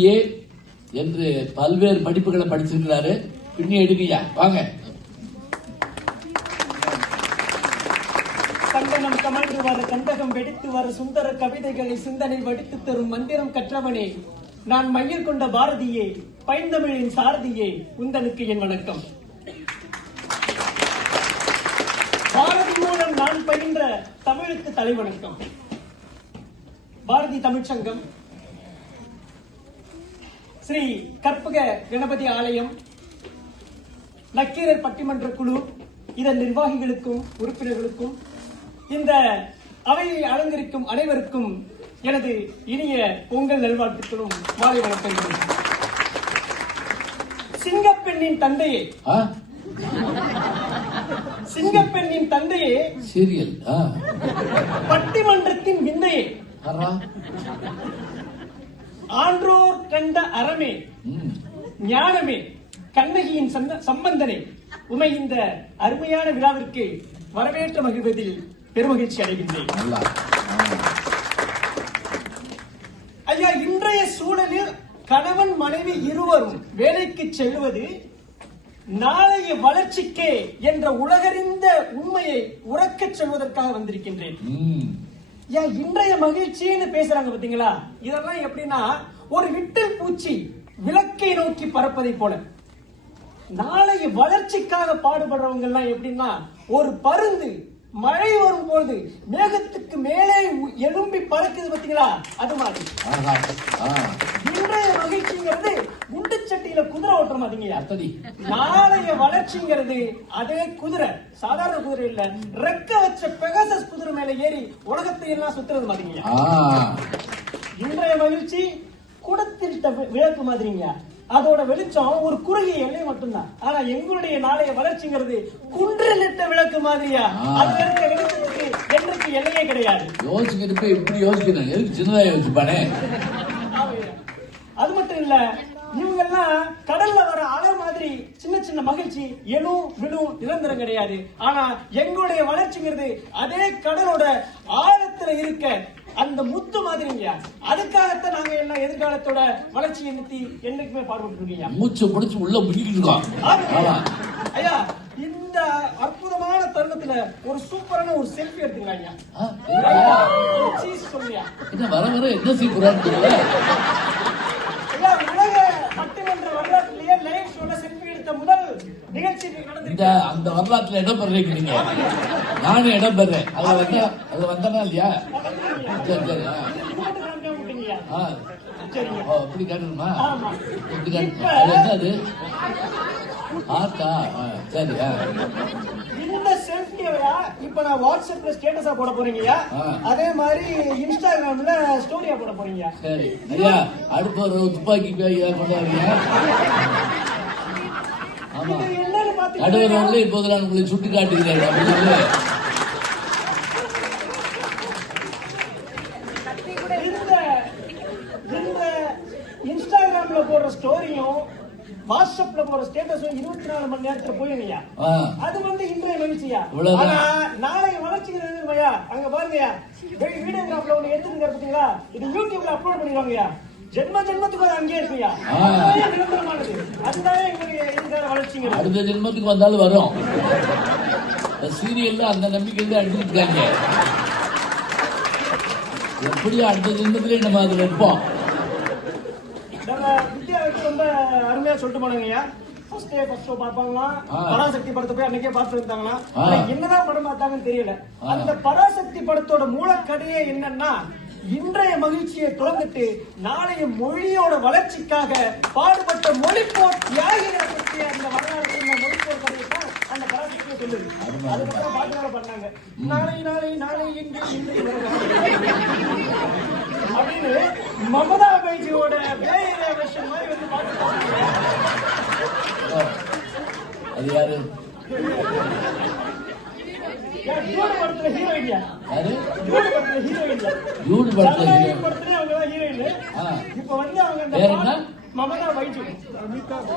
ஏ என்று பல்வேறு படிப்புகளை படிச்சிருக்கிறாரு. பின்னி எடுக்கையா வாங்க. கண்டனம் கமழ்ந்து வர கண்டகம் வெடித்து வர சுந்தர கவிதைகளை சிந்தனை வடித்து தரும் மந்திரம் கற்றவனே, நான் மையில் கொண்ட பாரதியே, பைந்தமிழின் சாரதியே, உந்தனுக்கு என் வணக்கம். பாரதி மூலம் நான் பயின்ற தமிழுக்கு தலைவணக்கம். பாரதி தமிழ்ச்சங்கம், ஸ்ரீ கற்பக கணபதி ஆலயம், நக்கீரர் பட்டிமன்ற குழு, இதன் நிர்வாகிகளுக்கும் உறுப்பினர்களுக்கும் இந்த அவையை அலங்கரிக்கும் அனைவருக்கும் எனது இனிய பொங்கல் நல்வாழ்த்துக்களும் மாலை வணக்கங்களும். சிங்கப்பெண்ணின் தந்தையே, சிங்கப்பெண்ணின் தந்தையே, சீரியல் பட்டிமன்றத்தின் விந்தையே, ஆன்றோர் கண்ட அறமே, ஞானமே, கண்ணகியின் சம்பந்தனே, உமை இந்த அருமையான விழாவிற்கு வரவேற்ற மகிழ்வதில் பெருமகிழ்ச்சி அடைகின்றேன். ஐயா, இன்றைய சூழலில் கணவன் மனைவி இருவரும் வேலைக்கு செல்வது நாளைய வளர்ச்சிக்கே என்ற உலகறிந்த உண்மையை உறக்கச் சொல்வதற்காக வந்திருக்கின்றேன். இன்றைய மகிழ்ச்சின்னு பேசுறாங்க பாத்தீங்களா, இதெல்லாம் எப்படின்னா ஒரு விட்டில் பூச்சி விளக்கை நோக்கி பறப்பதை போல. நாளைய வளர்ச்சிக்காக பாடுபடுறவங்க எல்லாம் எப்படின்னா ஒரு பருந்து மழை வரும் பொழுது மேகத்துக்கு மேலே எழும்பி பறக்குது பாத்தீங்களா, அது மாதிரி. இன்றைய மகிழ்ச்சிங்கிறது குண்டு சட்டியில குதிரை ஓட்டுற மாதிரிங்க. நாளைய வளர்ச்சிங்கிறது அதே குதிரை, சாதாரண குதிரை இல்ல, ரெக்க வச்ச பெகாசஸ் குதிரை மேல ஏறி உலகத்தை எல்லாம் சுத்துறது மாதிரிங்க. இன்றைய மகிழ்ச்சி குடத்திட்ட விளக்கு மாதிரிங்க. அதோட வெளிச்சம் ஒரு குறுகிய எல்லை மட்டும்தான். ஆனா எங்களுடைய நாளைய வளர்ச்சிங்கிறது குன்றிலிட்ட விளக்கு மாதிரியா. அது இருக்க வெளிச்சத்துக்கு என்றைக்கு எல்லையே கிடையாது. யோசிக்கிறப்ப இப்படி யோசிக்கிறேன், சின்னதா யோசிப்பானே. அது மட்டும் இல்ல, இவங்க எல்லாம் கடல்ல வர அலை மாதிரி சின்ன சின்ன மகிழ்ச்சி எழும் விழும் நிரந்தரம் கிடையாது. ஆனா எங்களுடைய வளர்ச்சிங்கிறது அதே கடலோட ஆழத்துல இருக்க அந்த முத்து மாதிரிங்க. அதுக்காகத்தான் நாங்க எல்லாம் எதிர்காலத்தோட வளர்ச்சியை நிறுத்தி என்னைக்குமே பாடுபட்டு இருக்கீங்க. மூச்சு முடிச்சு உள்ள முடிக்கிட்டு இருக்கோம். ஐயா, இந்த அற்புதமான தருணத்துல ஒரு சூப்பரான ஒரு செல்ஃபி எடுத்துக்கலாம். சொல்லியா வர வர என்ன சீக்கிரம் உலக பட்டிமன்ற வரலாற்றிலேயே லைவ் ஷோல செல்ஃபி எடுத்த முதல் நிகழ்ச்சி நடந்திருக்கு. அந்த வரலாற்றுல இடம் பெறீங்க நீங்க, நானும் இடம் பெறேன். அது வந்தனா இல்லையா? சரி சரி. அப்படி காட்டணுமா? எப்படி காட்டணும்? அது ஆத்தா. சரி. இந்த செல்ஃபியா இப்ப நான் வாட்ஸ்அப்ல ஸ்டேட்டஸா போட போறீங்க, அதே மாதிரி இன்ஸ்டாகிராம்ல ஸ்டோரியா போட போறீங்க. சரி ஐயா, அடுத்த ஒரு துப்பாக்கி கொண்டாடுறீங்க. ஆமா, நடுவரவங்களே இப்போது நான் உங்களை சுட்டி காட்டுகிறேன். இன்ஸ்டாகிராம்ல போடுற ஸ்டோரியும் வாட்ஸ்அப்ல போற ஸ்டேட்டஸும் 24 மணி நேரத்துல போயிருங்கயா. அது இன்றைய மகிழ்ச்சியா. ஆனா நாளை வளர்ச்சிங்கிறது அங்க பாருங்கயா, வீடியோகிராஃப்ல ஒண்ணு எடுத்துருங்க பாத்தீங்களா, இது யூடியூப்ல அப்லோட் பண்ணிடுவாங்கயா. ஜென்ம ஜென்மத்துக்கு அது அங்கேயே இருக்குயா. நிரந்தரமானது. அதுதான் எங்களுடைய எதிர்கால வளர்ச்சிங்கிறது. அடுத்த ஜென்மத்துக்கு வந்தாலும் வரும். சீரியல்ல அந்த நம்பிக்கையில அடிச்சுட்டு இருக்காங்க. எப்படியும் அடுத்த ஜென்மத்திலே நம்ம அதுல இருப்போம். வித்யாவுக்கு ரொம்ப அருமையா சொல்லிட்டு போனாங்கய்யா. ஃபர்ஸ்ட் ஷோ பார்ப்பாங்களா, பராசக்தி படத்தை போய் அன்னைக்கே பார்த்து வந்தாங்களா. என்னதான் படம் பார்த்தாங்கன்னு தெரியல. அந்த பராசக்தி படத்தோட மூலக்கதையே என்னன்னா, இன்றைய மகிழ்ச்சியை தொடர்ந்துட்டு நாளைய மொழியோட வளர்ச்சிக்காக பாடுபட்ட மொழிப்போர் தியாகிகளை பற்றிய அந்த வரலாறு மொழிப்போர் கதையை தான் அந்த பராசக்தியை சொல்லுது. அதுக்கப்புறம் பாட்டு பண்ணாங்க, நாளை நாளை நாளை இன்று இன்று அப்படின்னு மமதா பைஜியோட வேற விஷயம் மாதிரி பாட்டு. அது யாரு? படத்துல ஹீரோயின்யா. இப்ப அவங்க மமதா பைஜு.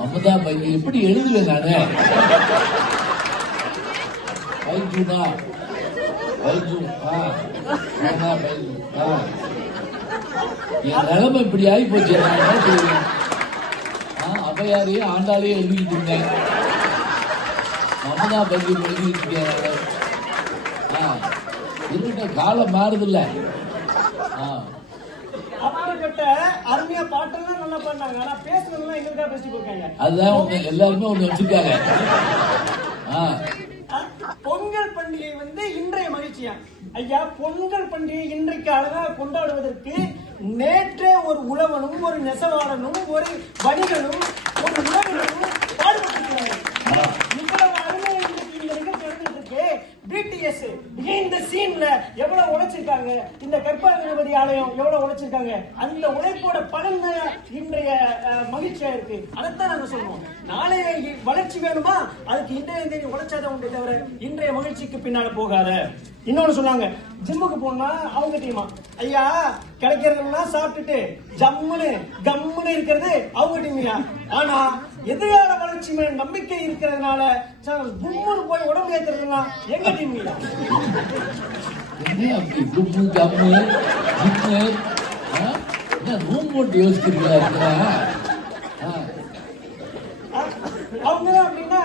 மமதா பைஜு எப்படி எழுதுவேன் நானு? பைஜுனா பைஜு. பைஜு என் நிலைமை இப்படி ஆகி போச்சு. நான் என்ன செய்வேன்? அவையாரையும் ஆண்டாலையும் எழுதிக்கிட்டு இருந்தேன். மமதா பற்றி எழுதிக்கிட்டு இருக்கேன். இருக்கிட்ட காலம் மாறுதில்ல. அப்படிப்பட்ட அருமையா பாட்டெல்லாம் நல்லா பண்ணாங்க. ஆனா பேசுனதெல்லாம் எங்களுக்காக பேசி போயிருக்காங்க. அதுதான் எல்லாருமே ஒண்ணு வச்சிருக்காங்க. பொங்கல் பண்டிகை வந்து இன்றைய மகிழ்ச்சியா ஐயா? பொங்கல் பண்டிகை இன்றைக்கு அழகாக கொண்டாடுவதற்கு நேற்றே ஒரு உழவனும் ஒரு நெசவாளனும் ஒரு வணிகனும் ஒரு உழவனும் பாடுபட்டிருக்கிறார்கள். இவ்வளவு அருமை இந்த நிகழ்ச்சி நடந்துட்டு இருக்கு. பிடிஎஸ் இந்த சீன்ல எவ்வளவு உழைச்சிருக்காங்க, இந்த கற்பக கணபதி ஆலயம் எவ்வளவு உழைச்சிருக்காங்க, அந்த உழைப்போட பலன் இன்றைய மகிழ்ச்சியா இருக்கு. அதைத்தான் நாங்க சொல்லுவோம். நாளைய வளர்ச்சி வேணுமா, அதுக்கு இன்றைய உழைச்சாதான் உண்டு தவிர இன்றைய மகிழ்ச்சிக்கு பின்னால போகாத. இன்னொன்னு சொன்னாங்க, ஜிம்முக்கு போனா அவங்க டீமா ஐயா, கிடைக்கிறதெல்லாம் சாப்பிட்டுட்டு ஜம்முன்னு கம்முன்னு இருக்கிறது அவங்க டீமியா. ஆனா எதிர்கால வளர்ச்சி மேல நம்பிக்கை இருக்கிறதுனால கும்முன்னு போய் உடம்பு ஏத்துறதுனா எங்க டீமியா? ரூம் போட்டு யோசிக்கிறீங்களா? அவங்க அப்படின்னா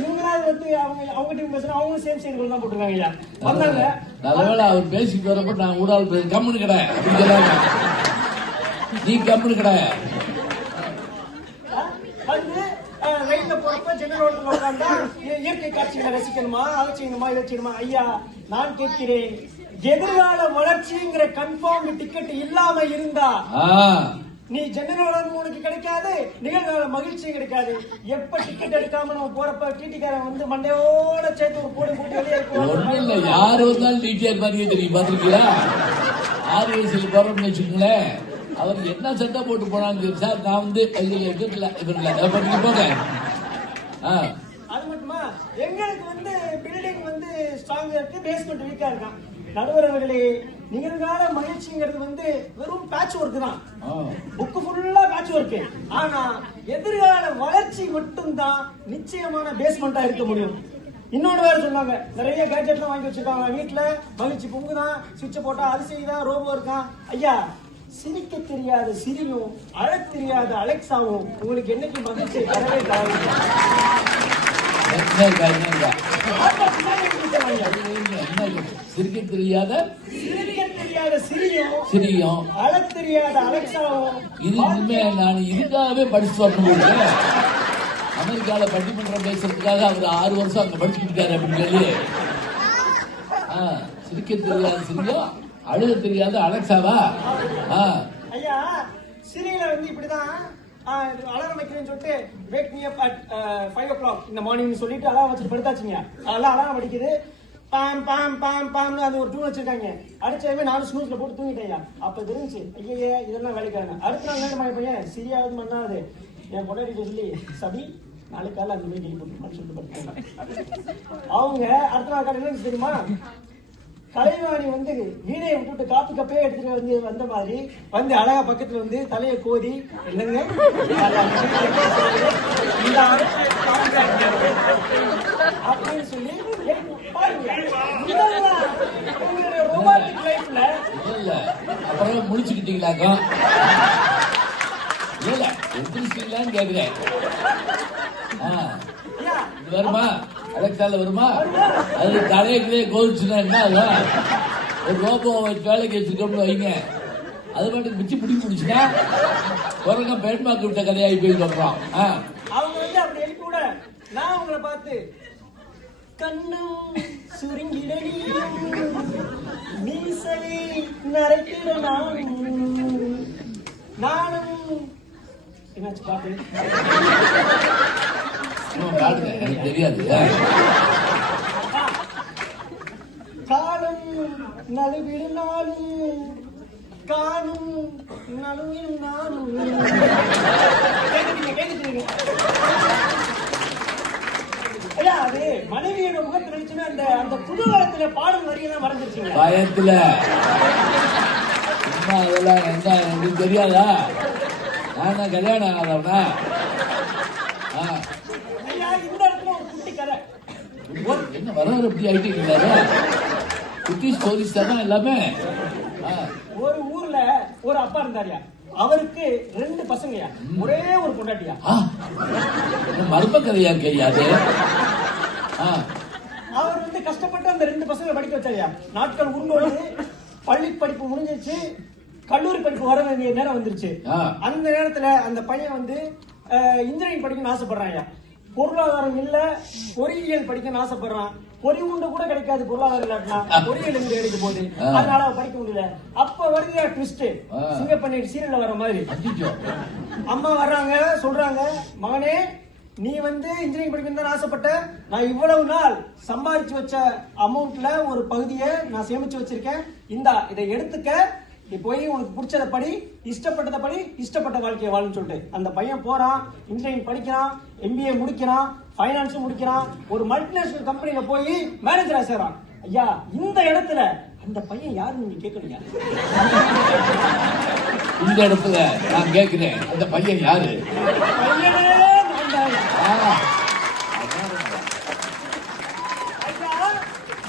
இவங்களாவது வந்து அவங்க டீம் பேசுனா அவங்க சேம் சைடு தான் போட்டுருக்காங்க ஐயா. வந்தாங்க நல்லவேளை அவர் பேசிட்டு வரப்ப நான் ஊடால் பேச கம்முன்னு கடை அப்படின்னு சொல்லாங்க. நீ கம்முன்னு கடை வந்து லைன்ல போறப்ப ஜெனரல் உட்கார்ந்தா இயற்கை காட்சிகளை ரசிக்கணுமா, அதை செய்யணுமா, இதை செய்யணுமா? ஐயா நான் கேட்கிறேன், எதிர்கால வளர்ச்சிங்கிற கன்ஃபார்ம் டிக்கெட் இல்லாம இருந்தா நீ ஜெனரல் உனக்கு கிடைக்காது, நிகழ்கால மகிழ்ச்சி கிடைக்காது. எப்ப டிக்கெட் எடுக்காம நம்ம போறப்ப டிடிக்காரன் வந்து மண்டையோட சேர்த்து ஒரு போடி போட்டு வெளியே இல்ல யாரு வந்தாலும் டிடிஆர் மாதிரியே தெரியும். பாத்துருக்கீங்களா? ஆர்எஸ்எல் போறோம்னு வச்சுக்கோங்களேன், அவர் என்ன சட்டை போட்டு போனான்னு சார் நான் வந்து போங்க. அது மட்டுமா, எங்களுக்கு வந்து பில்டிங் வந்து ஸ்ட்ராங்கா இருக்கு, பேஸ்மெண்ட் வீக்கா இருக்கான். நடுவர் அவர்களே, நிகழ்கால மகிழ்ச்சிங்கிறது வந்து வெறும் பேட்ச் ஒர்க் தான். புக்கு ஃபுல்லா பேட்ச் ஒர்க். ஆனா எதிர்கால வளர்ச்சி மட்டும்தான் நிச்சயமான பேஸ்மெண்டா இருக்க முடியும். இன்னொன்னு வேற சொன்னாங்க, நிறைய கேட்ஜெட்லாம் வாங்கி வச்சிருக்காங்க வீட்டுல, மகிழ்ச்சி பொங்குதான், சுவிட்ச போட்டா அது செய்யுதான், ரோபோ இருக்கான். ஐயா, சிரிக்க தெரியாத சிரியும் அழ தெரியாத அலெக்சாவும் உங்களுக்கு என்னைக்கு மகிழ்ச்சி தரவே தராது. சிரிக்க தெரியாத சிரியும் அழ தெரியாத அலெக்சாவும் இது இனிமே நான் இதுக்காகவே படிச்சு வரணும். அமெரிக்கால பட்டிமன்றம் பேசுறதுக்காக அவர் 6 வருஷம் அங்க படிச்சுட்டு இருக்காரு அப்படின்னு சொல்லி. சிரிக்க தெரியாத சிரியும் அழுக தெரியாத அலெக்சாவா? ஐயா, சிரியில வந்து இப்படிதான் அலாரம் வைக்கிறேன்னு சொல்லிட்டு wake me up at 5 o'clock இந்த மார்னிங் சொல்லிட்டு அலாரம் வச்சு படுத்தாச்சுங்க. அதெல்லாம் அலாரம் அடிக்குது, பாம் பாம் பாம் பாம்னு அது ஒரு டூன் வச்சிருக்காங்க. அடிச்சதுமே நானும் ஸ்னூஸ்ல போட்டு தூங்கிட்டேன். அப்ப தெரிஞ்சு ஐயே இதெல்லாம் வேலைக்கான. அடுத்த நாள் என்ன மாதிரி பையன் சிரியாவது மண்ணாது என் பொண்டாட்டி சொல்லி சபி நாளைக்கு கால அந்த மாதிரி போட்டுருமான்னு சொல்லிட்டு படுத்தாங்க. அவங்க அடுத்த நாள் காலையில் என்ன தெரியுமா, கலைவாணி வந்து வீணையை விட்டுட்டு காப்பி கப்பே எடுத்துட்டு வந்து வந்த மாதிரி வந்து அழகா பக்கத்துல வந்து தலையை கோதி இல்லைங்க அப்படின்னு சொல்லி ரொமான்டிக் லைஃப்ல இல்ல அப்புறம் முடிச்சுக்கிட்டீங்களாக்கா? இல்ல எந்திரிச்சிங்களான்னு கேக்குறேன். வருமா அலெக்சால வருமா? அது தலையே கோவிச்சுன்னா என்ன? அதான் ஒரு ரோபோ வேலைக்கு வச்சிருக்கோம்னு வைங்க, அது மட்டும் மிச்சு பிடி முடிச்சுன்னா குரங்க பேட்மாக்கு விட்ட கதையாகி போய் சொல்றான். அவங்க வந்து அப்படி எழுப்பி கூட நான் உங்களை பார்த்து கண்ணும் சுருங்கிடையும் மீசை நரைக்கிற நானும் என்னாச்சு பாட்டு எனக்கு தெரியாது. காலம் நழுவினாலும் காணும் நழுவில் நானும் ஐயா, அது மனைவியோட முகத்தில் நடிச்சுன்னா அந்த அந்த புதுகாலத்துல பாடல் வரியெல்லாம் மறந்துருச்சுங்க. பயத்துல அதெல்லாம் என்ன எனக்கு தெரியாதா? நான் கல்யாணம் ஆகாதவனா? இந்த இடத்துல ஒரு குட்டி கதை. என்ன வரவர் எப்படி ஆயிட்டீங்களா? குட்டி ஸ்டோரிஸ் தானே எல்லாமே. ஒரு ஊர்ல ஒரு அப்பா இருந்தாரியா, அவருக்கு 2 பசங்கயா, ஒரே ஒரு பொண்டாட்டியா. மர்ம கதையா இருக்கையா அது? அவர் வந்து கஷ்டப்பட்டு அந்த 2 பசங்களை படிக்க வச்சாரியா. நாட்கள் உருண்டோடு பள்ளி படிப்பு முடிஞ்சிச்சு, கல்லூரி படிப்பு வர வேண்டிய நேரம் வந்துருச்சு. அந்த நேரத்துல அந்த பையன் வந்து இன்ஜினியரிங் படிக்கணும்னு ஆசைப்படுறான். பொருளாதாரம் இல்ல, பொறியியல் படிக்கணும்னு ஆசைப்படுறான். பொறி உண்டு கூட கிடைக்காது பொருளாதாரம் இல்லாட்டினா, பொறியியல் இருந்து கிடைக்க போகுது, அதனால அவன் படிக்க முடியல. அப்ப வருது ட்விஸ்ட், சிங்கப்பண்ணி சீரியல்ல வர மாதிரி. அம்மா வர்றாங்க, சொல்றாங்க, மகனே நீ வந்து இன்ஜினியரிங் படிக்கணும்னு ஆசைப்பட்ட, நான் இவ்வளவு நாள் சம்பாதிச்சு வச்ச அமௌண்ட்ல ஒரு பகுதியை நான் சேமிச்சு வச்சிருக்கேன், இந்தா இதை எடுத்துக்க, நீ போய் உனக்கு பிடிச்சத படி, இஷ்டப்பட்டத படி, இஷ்டப்பட்ட வாழ்க்கையை வாழுன்னு சொல்லிட்டு அந்த பையன் போறான். இன்ஜினியரிங் படிக்கிறான், MBA முடிக்கிறான், ஃபைனான்ஸ் முடிக்கிறான், ஒரு மல்டிநேஷனல் கம்பெனில போய் மேனேஜரா சேரான். ஐயா, இந்த இடத்துல அந்த பையன் யாருன்னு நீங்க கேட்கறீங்க? இந்த இடத்துல நான் கேட்கிறேன், அந்த பையன் யாரு?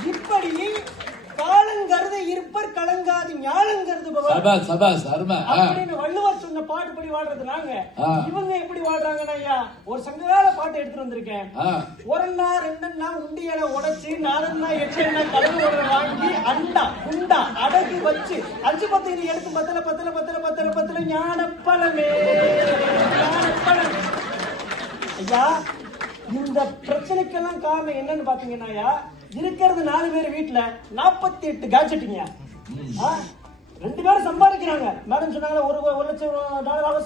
இப்படி காலங்கருத இருப்பர் கலங்காது ஞானங்கருதுபவர் அப்படின்னு வள்ளுவர் சொன்ன பாட்டுப்படி வாழ்றது நாங்க. இவங்க எப்படி வாழ்றாங்கன்னா, ஐயா ஒரு சங்ககால பாட்டு எடுத்துட்டு வந்திருக்கேன். ஒரண்ணா ரெண்டண்ணா உண்டியலை உடைச்சு, 4 8 கலந்து வாங்கி அண்டா குண்டா அடகு வச்சு 5 10 இது எடுத்து பத்தல ஞான பலமே ஞானப்பலன். ஐயா இந்த பிரச்சனைக்கெல்லாம் காரணம் என்னன்னு பாத்தீங்கன்னா, இருக்கிறது 4 பேர் வீட்டுல 48 கேட்ஜெட்டுங்க. 2 பேரும் சம்பாதிக்கிறாங்க. மேடம் சொன்னாங்க $1 லட்சம்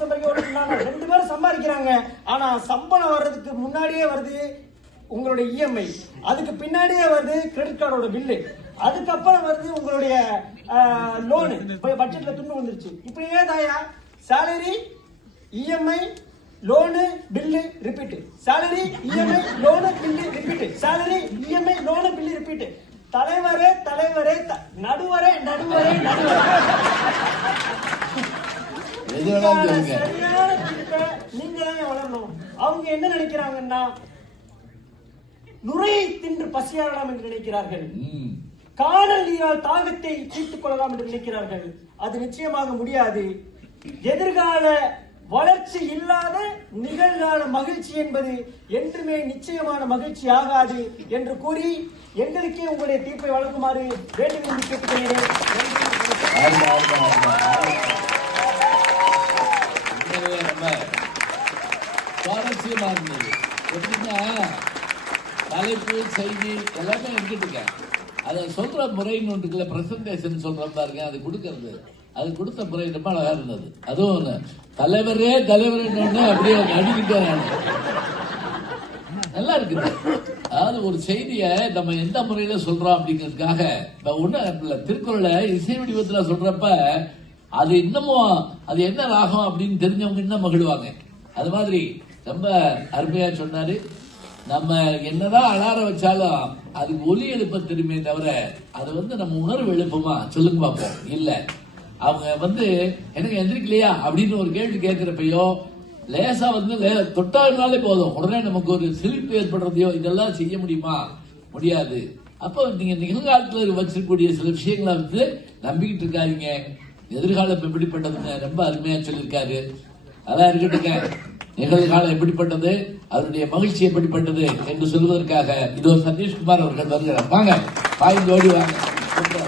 சம்பாதிக்க 2 பேரும் சம்பாதிக்கிறாங்க. ஆனா சம்பளம் வர்றதுக்கு முன்னாடியே வருது உங்களுடைய EMI, அதுக்கு பின்னாடியே வருது கிரெடிட் கார்டோட பில்லு, அதுக்கப்புறம் வருது உங்களுடைய லோனு. பட்ஜெட்ல துண்டு வந்துருச்சு. இப்படியே தாயா salary, EMI, loan, bill, repeat, salary, EMI, loan, bill, repeat, salary, EMI, loan, bill, repeat. தலைவரே நடுவரே சரியான நீங்க தான் வளரணும். அவங்க என்ன நினைக்கிறாங்கன்னா, நுரையை தின்று பசியாடலாம் என்று நினைக்கிறார்கள், காணல் நீரால் தாகத்தை தீர்த்துக் கொள்ளலாம் என்று நினைக்கிறார்கள். அது நிச்சயமாக முடியாது. எதிர்கால வளர்ச்சி இல்லாத நிகழ்கால மகிழ்ச்சி என்பது என்றுமே நிச்சயமான மகிழ்ச்சி ஆகாது என்று கூறி எங்களுக்கே உங்களுடைய தீர்ப்பை வழங்குமாறு வேண்டுமென்று கேட்டுக்கொள்கிறேன். சுவாரஸ்யமா இருந்தது. எப்படின்னா தலைப்பு செய்தி எல்லாமே எடுத்துட்டு இருக்கேன். அதை சொல்ற முறைன்னு ஒன்று இருக்குல்ல, பிரசன்டேஷன் சொல்ற பாருங்க, அது கொடுக்கறது, அது கொடுத்த முறை ரொம்ப அழகா இருந்தது. அதுவும் தலைவரே அப்படியே அடிக்கிட்டே நல்லா இருக்குது. அதாவது ஒரு செய்திய நம்ம எந்த முறையில சொல்றோம் அப்படிங்கிறதுக்காக ஒண்ணு திருக்குறளை இசை வடிவத்துல சொல்றப்ப அது இன்னமும் அது என்ன ராகம் அப்படின்னு தெரிஞ்சவங்க இன்னும் மகிழ்வாங்க. அது மாதிரி ரொம்ப அருமையா சொன்னாரு. நம்ம என்னதான் அலார வச்சாலும் அதுக்கு ஒலி எழுப்ப தெரியுமே தவிர அது நம்ம உணர்வு எழுப்புமா சொல்லுங்க பார்ப்போம். இல்ல, அவங்க எனக்கு எந்திரிக்கலையா அப்படின்னு ஒரு கேள்வி கேட்கிறப்பையோ லேசா தொட்டாலே போதும், உடனே நமக்கு ஒரு சிலிப்பு ஏற்படுறதையோ இதெல்லாம் செய்ய முடியுமா? முடியாது. அப்போ நீங்க நிகழ்காலத்துல வச்சிருக்கக்கூடிய சில விஷயங்களை நம்பிக்கிட்டு இருக்காருங்க. எதிர்காலம் எப்படிப்பட்டதுன்னு ரொம்ப அருமையா சொல்லியிருக்காரு. அதான் இருக்கட்டுங்க, நிகழ்காலம் எப்படிப்பட்டது, அதனுடைய மகிழ்ச்சி எப்படிப்பட்டது என்று சொல்வதற்காக இதோ சதீஷ்குமார் அவர்கள் வருகிறார். வாங்க, பாய்ந்து ஓடி வாங்க.